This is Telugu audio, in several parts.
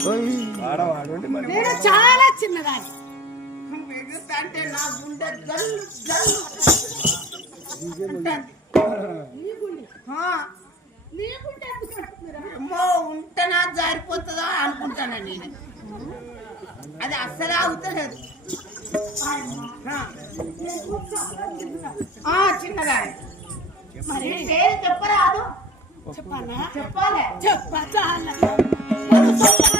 నేను చాలా చిన్నదాన్ని ఎందుకంటే నా గుండె జల్లు జల్లు ఉంటనా జారిపోతుందో అనుకుంటానా నేను అది అస్సలు అవుతలేదు చిన్నదాన్ని మరి చెప్పరాదు చెప్పాలి చెప్పాలి చెప్పాలి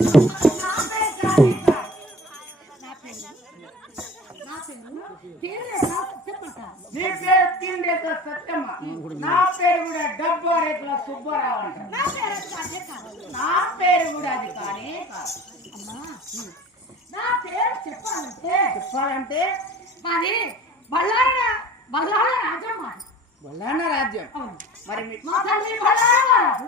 నా పేరు చెప్పండి నా పేరు తీర్చే చాప్ట్ 6 సే 307 నా పేరు కూడా డబ్బారెట్ల సుబ్బారావు నా పేరు అది కానే కాదు నా పేరు కూడా అది కానే కాదు అమ్మా నా పేరు చెప్పాలంటే చెప్పాలంటే మరి బల్లారా బల్లారా రాజ్యం మరి